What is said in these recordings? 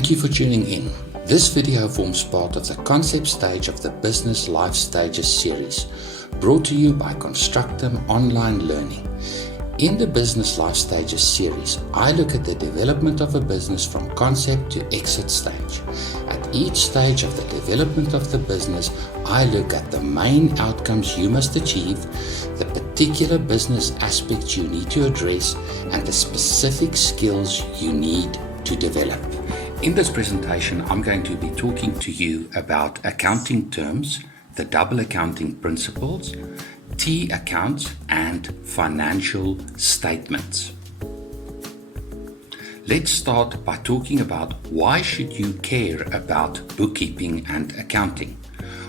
Thank you for tuning in. This video forms part of the concept stage of the Business Life Stages series, brought to you by Constructum Online Learning. In the Business Life Stages series, I look at the development of a business from concept to exit stage. At each stage of the development of the business, I look at the main outcomes you must achieve, the particular business aspects you need to address, and the specific skills you need to develop. In this presentation, I'm going to be talking to you about accounting terms, the double accounting principles, T accounts, and financial statements. Let's start by talking about why should you care about bookkeeping and accounting.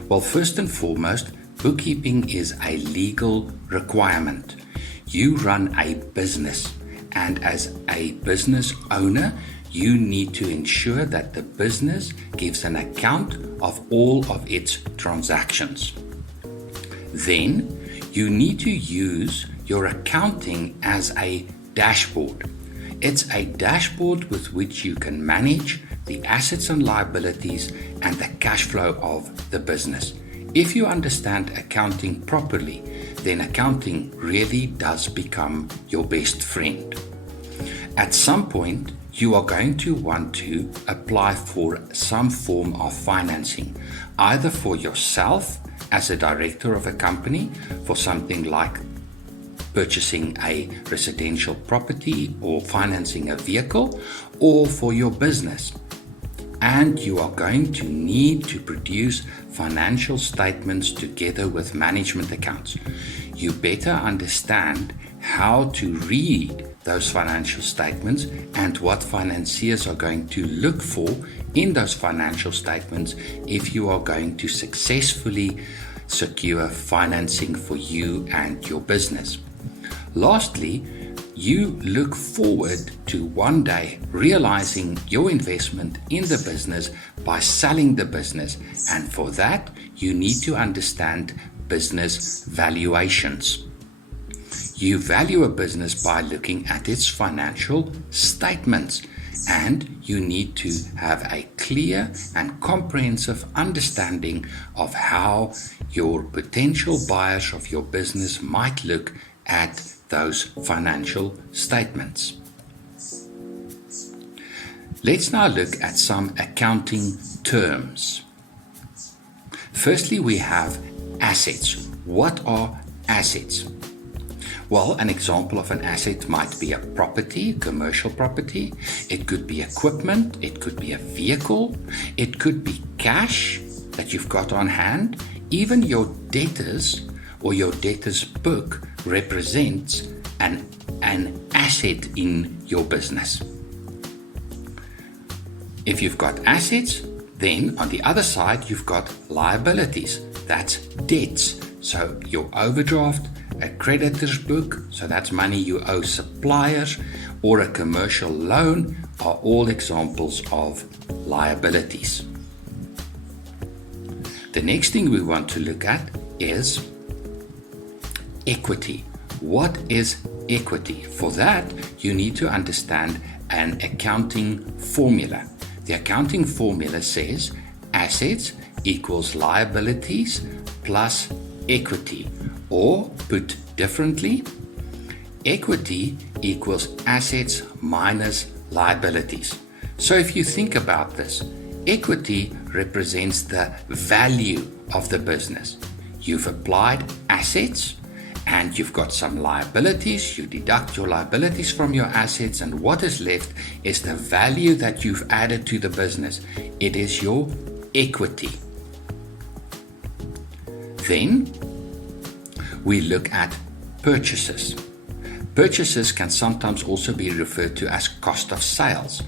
Well, first and foremost, bookkeeping is a legal requirement. You run a business, and as a business owner, you need to ensure that the business gives an account of all of its transactions. Then, you need to use your accounting as a dashboard. It's a dashboard with which you can manage the assets and liabilities and the cash flow of the business. If you understand accounting properly, then accounting really does become your best friend. At some point, you are going to want to apply for some form of financing, either for yourself as a director of a company, for something like purchasing a residential property or financing a vehicle, or for your business. And you are going to need to produce financial statements together with management accounts. You better understand how to read those financial statements and what financiers are going to look for in those financial statements if you are going to successfully secure financing for you and your business. Lastly, you look forward to one day realizing your investment in the business by selling the business, and for that you need to understand business valuations. You value a business by looking at its financial statements, and you need to have a clear and comprehensive understanding of how your potential buyers of your business might look at those financial statements. Let's now look at some accounting terms. Firstly, we have assets. What are assets? Well, an example of an asset might be a property, commercial property. It could be equipment. It could be a vehicle. It could be cash that you've got on hand. Even your debtors or your debtors book represents an asset in your business. If you've got assets, then on the other side, you've got liabilities. That's debts. So your overdraft, a creditor's book, so that's money you owe suppliers, or a commercial loan are all examples of liabilities. The next thing we want to look at is equity. What is equity? For that, you need to understand an accounting formula. The accounting formula says assets equals liabilities plus equity, or put differently, equity equals assets minus liabilities. So if you think about this, equity represents the value of the business. You've applied assets and you've got some liabilities. You deduct your liabilities from your assets, and what is left is the value that you've added to the business. It is your equity. Then we look at purchases. Purchases can sometimes also be referred to as cost of sales.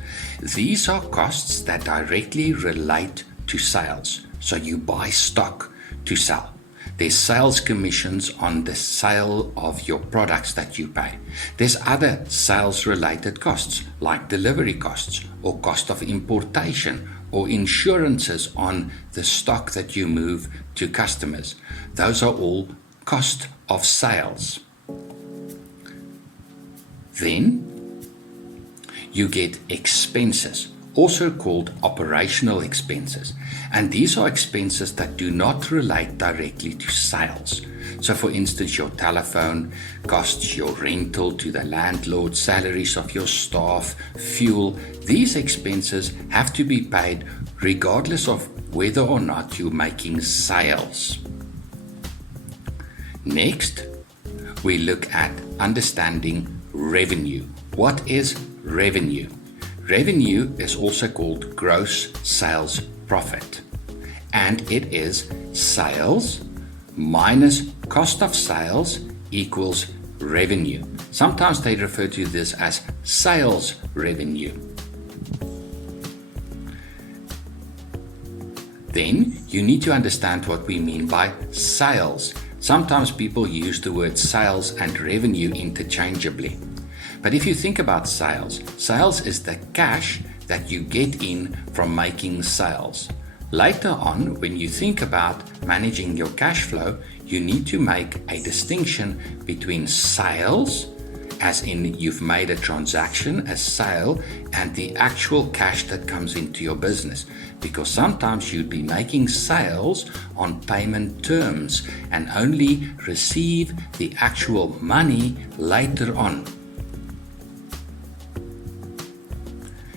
These are costs that directly relate to sales. So you buy stock to sell. There's sales commissions on the sale of your products that you pay. There's other sales related costs like delivery costs or cost of importation or insurances on the stock that you move to customers. Those are all cost of sales. Then you get expenses. also called operational expenses. And these are expenses that do not relate directly to sales. So for instance, your telephone costs, your rental to the landlord, salaries of your staff, fuel. These expenses have to be paid regardless of whether or not you're making sales. Next, we look at understanding revenue. What is revenue? Revenue is also called gross sales profit, and it is sales minus cost of sales equals revenue. Sometimes they refer to this as sales revenue. Then you need to understand what we mean by sales. Sometimes people use the word sales and revenue interchangeably. But if you think about sales, sales is the cash that you get in from making sales. Later on, when you think about managing your cash flow, you need to make a distinction between sales, as in you've made a transaction, a sale, and the actual cash that comes into your business. Because sometimes you'd be making sales on payment terms and only receive the actual money later on.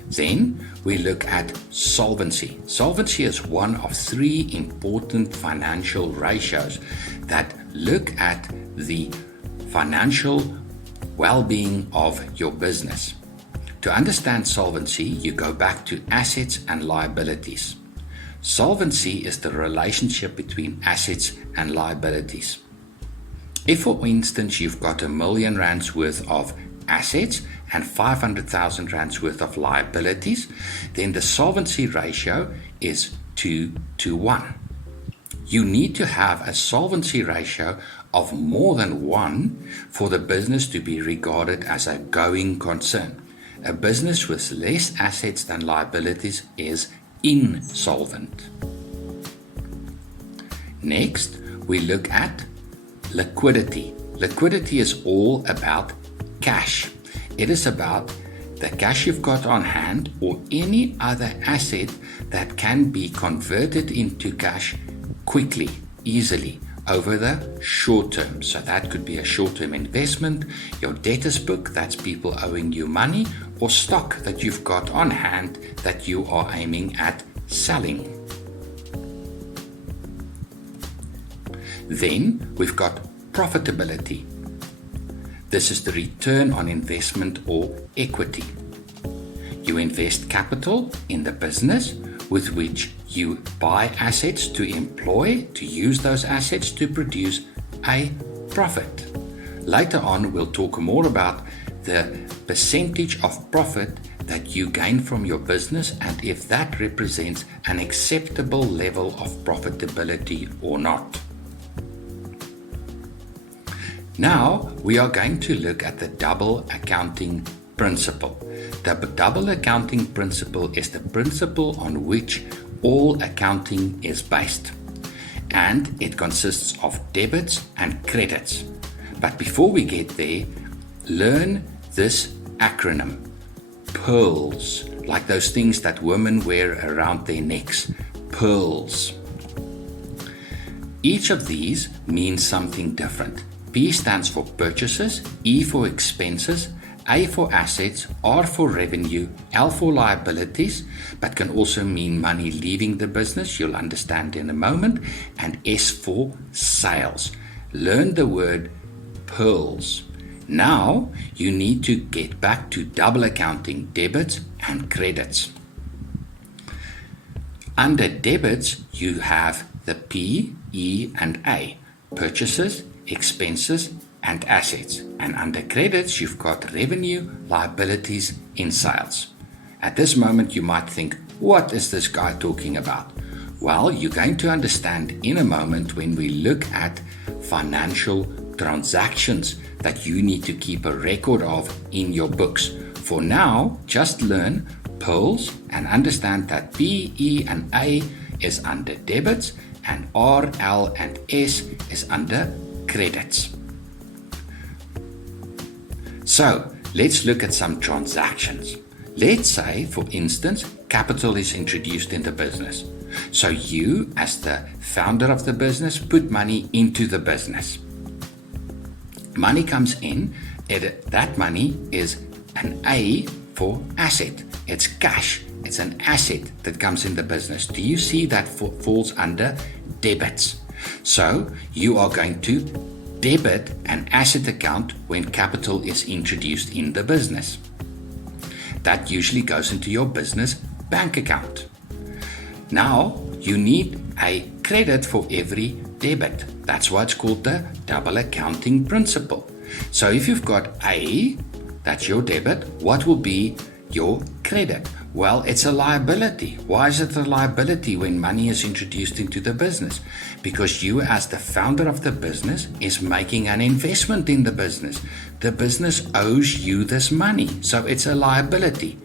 Then we look at solvency. Solvency is one of three important financial ratios that look at the financial well-being of your business. To understand solvency, you go back to assets and liabilities. Solvency is the relationship between assets and liabilities. If, for instance, you've got R1 million worth of assets and 500,000 rands worth of liabilities, then the solvency ratio is 2:1. You need to have a solvency ratio of more than 1 for the business to be regarded as a going concern. A business with less assets than liabilities is insolvent. Next, we look at liquidity. Liquidity is all about cash. It is about the cash you've got on hand or any other asset that can be converted into cash quickly, easily, over the short term. So that could be a short-term investment, your debtors book, that's people owing you money, or stock that you've got on hand that you are aiming at selling. Then we've got profitability. This is the return on investment or equity. You invest capital in the business with which you buy assets to employ, to use those assets to produce a profit. Later on, we'll talk more about the percentage of profit that you gain from your business and if that represents an acceptable level of profitability or not. Now, we are going to look at the double accounting principle. The double accounting principle is the principle on which all accounting is based, and it consists of debits and credits. But before we get there, learn this acronym, pearls, like those things that women wear around their necks, pearls. Each of these means something different. P stands for purchases, E for expenses, A for assets, R for revenue, L for liabilities, but can also mean money leaving the business, you'll understand in a moment, and S for sales. Learn the word pearls. Now you need to get back to double accounting, debits and credits. Under debits, you have the P, E and A, purchases, expenses and assets. And under credits, you've got revenue, liabilities in sales. At this moment, you might think, what is this guy talking about? Well, you're going to understand in a moment when we look at financial transactions that you need to keep a record of in your books. For now, just learn pearls and understand that P, E and A is under debits and R, L and S is under credits. So let's look at some transactions. Let's say, for instance, capital is introduced in the business. So you, as the founder of the business, put money into the business. Money comes in, that money is an A for asset. It's cash. It's an asset that comes in the business. Do you see that falls under debits? So you are going to debit an asset account when capital is introduced in the business. That usually goes into your business bank account. Now you need a credit for every debit. That's why it's called the double accounting principle. So if you've got A, that's your debit, what will be your credit? Well, it's a liability. Why is it a liability when money is introduced into the business? Because you, as the founder of the business, is making an investment in the business. The business owes you this money, so it's a liability.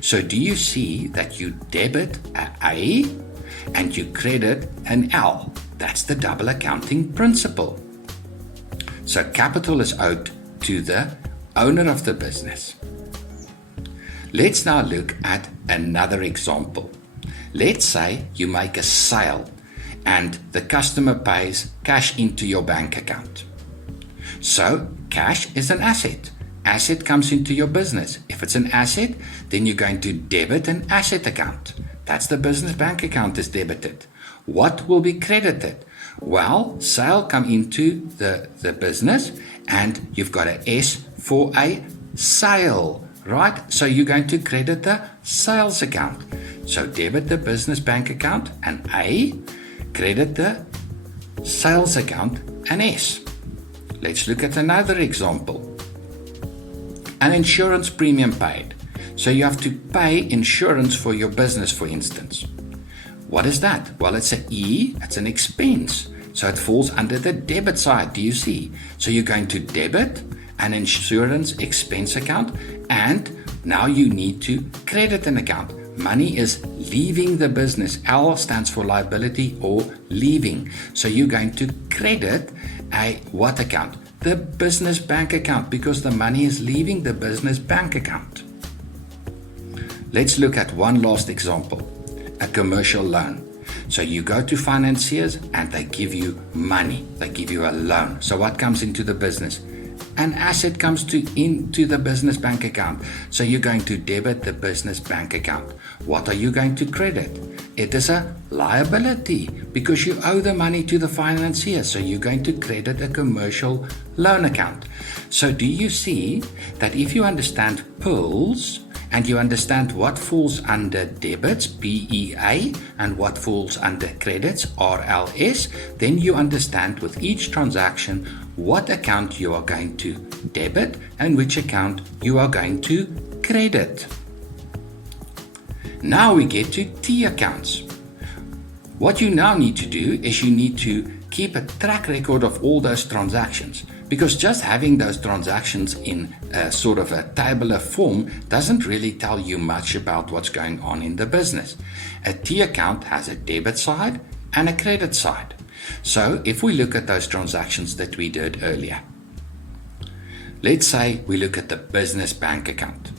So do you see that you debit an A and you credit an L? That's the double accounting principle. So capital is owed to the owner of the business. Let's now look at another example. Let's say you make a sale and the customer pays cash into your bank account. So cash is an asset. Asset comes into your business. If it's an asset, then you're going to debit an asset account. That's the business bank account is debited. What will be credited? Well, sale come into the business and you've got an S for a sale. Right? So you're going to credit the sales account. So debit the business bank account, an A, credit the sales account, an S. Let's look at another example. An insurance premium paid. So you have to pay insurance for your business, for instance. What is that? Well, it's an E, it's an expense. So it falls under the debit side, do you see? So you're going to debit an insurance expense account, and now you need to credit an account. Money is leaving the business. L stands for liability or leaving. So you're going to credit a what account? The business bank account, because the money is leaving the business bank account. Let's look at one last example, a commercial loan. So you go to financiers and they give you money. They give you a loan. So what comes into the business? An asset comes into the business bank account. So you're going to debit the business bank account. What are you going to credit? It is a liability because you owe the money to the financier. So you're going to credit a commercial loan account. So do you see that if you understand pools and you understand what falls under debits, PEA, and what falls under credits, RLS, then you understand with each transaction what account you are going to debit and which account you are going to credit. Now we get to T accounts. What you now need to do is you need to keep a track record of all those transactions, because just having those transactions in a sort of a tabular form doesn't really tell you much about what's going on in the business. A T account has a debit side and a credit side. So if we look at those transactions that we did earlier, let's say we look at the business bank account.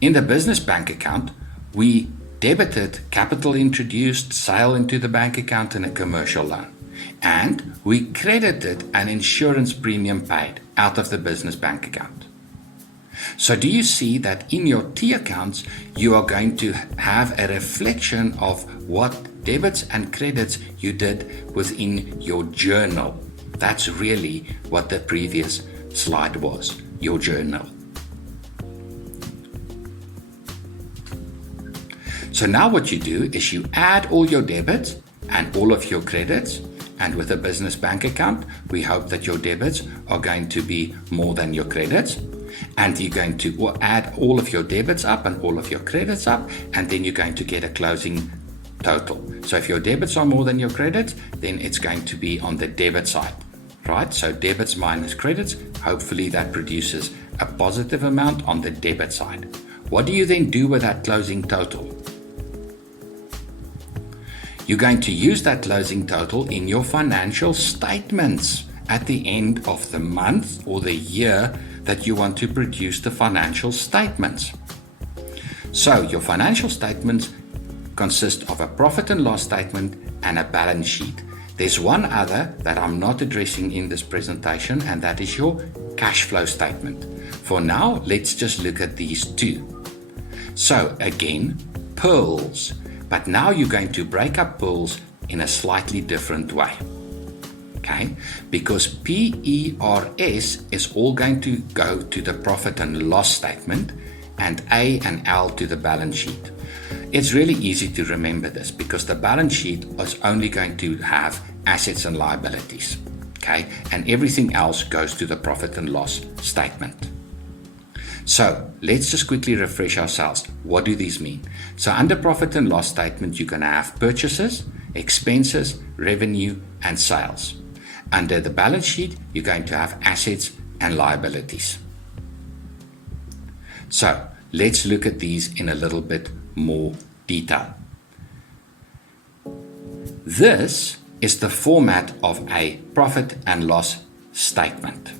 In the business bank account, we debited capital introduced, sale into the bank account, and a commercial loan. And we credited an insurance premium paid out of the business bank account. So do you see that in your T accounts, you are going to have a reflection of what debits and credits you did within your journal? That's really what the previous slide was, your journal. So now what you do is you add all your debits and all of your credits. And with a business bank account, we hope that your debits are going to be more than your credits. And you're going to add all of your debits up and all of your credits up, and then you're going to get a closing total. So if your debits are more than your credits, then it's going to be on the debit side, right? So debits minus credits, hopefully that produces a positive amount on the debit side. What do you then do with that closing total? You're going to use that closing total in your financial statements at the end of the month or the year that you want to produce the financial statements. So your financial statements consist of a profit and loss statement and a balance sheet. There's one other that I'm not addressing in this presentation, and that is your cash flow statement. For now, let's just look at these two. So again, pearls, but now you're going to break up pearls in a slightly different way. Okay, because PERS is all going to go to the profit and loss statement, and A and L to the balance sheet. It's really easy to remember this because the balance sheet is only going to have assets and liabilities, okay, and everything else goes to the profit and loss statement. So let's just quickly refresh ourselves. What do these mean? So under profit and loss statement, you're going to have purchases, expenses, revenue, and sales. Under the balance sheet, you're going to have assets and liabilities. So let's look at these in a little bit more detail. This is the format of a profit and loss statement.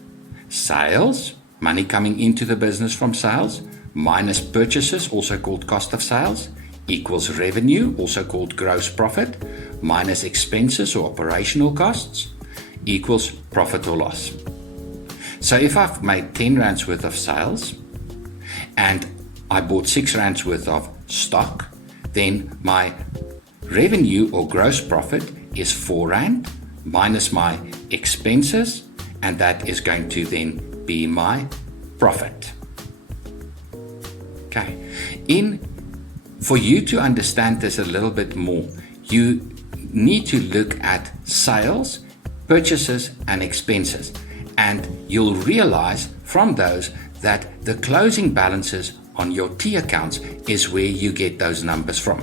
Sales, money coming into the business from sales, minus purchases, also called cost of sales, equals revenue, also called gross profit, minus expenses or operational costs, equals profit or loss. So if I've made 10 rands worth of sales and I bought 6 rands worth of stock, then my revenue or gross profit is 4 rand minus my expenses, and that is going to then be my profit. Okay. For you to understand this a little bit more, you need to look at sales, purchases, and expenses, and you'll realize from those that the closing balances on your T accounts is where you get those numbers from.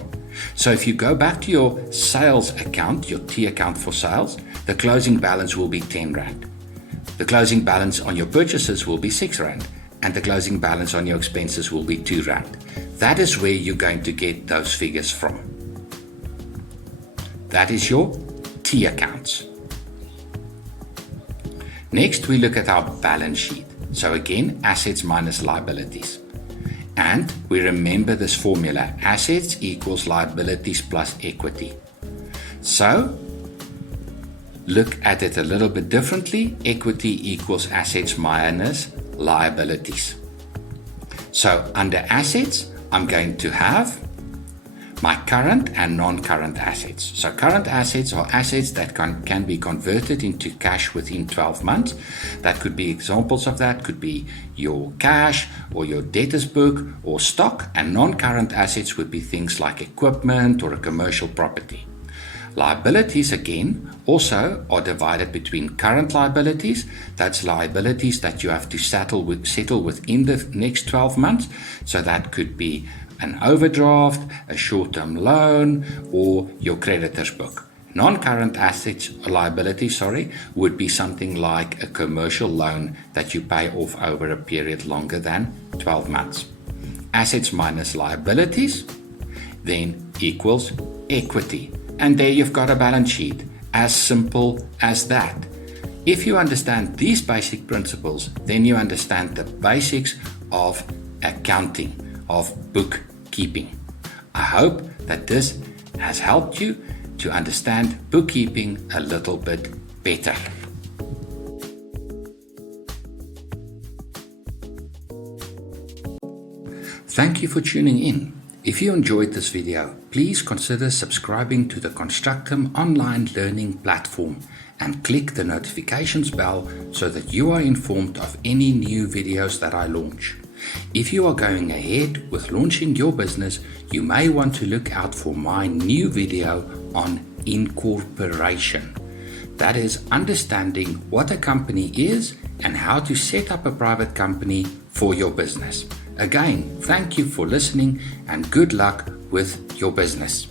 So if you go back to your sales account, your T account for sales, the closing balance will be 10 rand. The closing balance on your purchases will be 6 rand, and the closing balance on your expenses will be 2 rand. That is where you're going to get those figures from. That is your T accounts. Next, we look at our balance sheet. So again, assets minus liabilities. And we remember this formula, assets equals liabilities plus equity. So look at it a little bit differently. Equity equals assets minus liabilities. So under assets, I'm going to have my current and non-current assets. So current assets are assets that can be converted into cash within 12 months. That could be examples of that, could be your cash or your debtors book or stock, and non-current assets would be things like equipment or a commercial property. Liabilities, again, also are divided between current liabilities. That's liabilities that you have to settle within the next 12 months. So that could be an overdraft, a short-term loan, or your creditors book. Non-current assets, liabilities, would be something like a commercial loan that you pay off over a period longer than 12 months. Assets minus liabilities then equals equity. And there you've got a balance sheet, as simple as that. If you understand these basic principles, then you understand the basics of accounting, of bookkeeping. I hope that this has helped you to understand bookkeeping a little bit better. Thank you for tuning in. If you enjoyed this video, please consider subscribing to the Constructum online learning platform and click the notifications bell so that you are informed of any new videos that I launch. If you are going ahead with launching your business, you may want to look out for my new video on incorporation. That is understanding what a company is and how to set up a private company for your business. Again, thank you for listening and good luck with your business.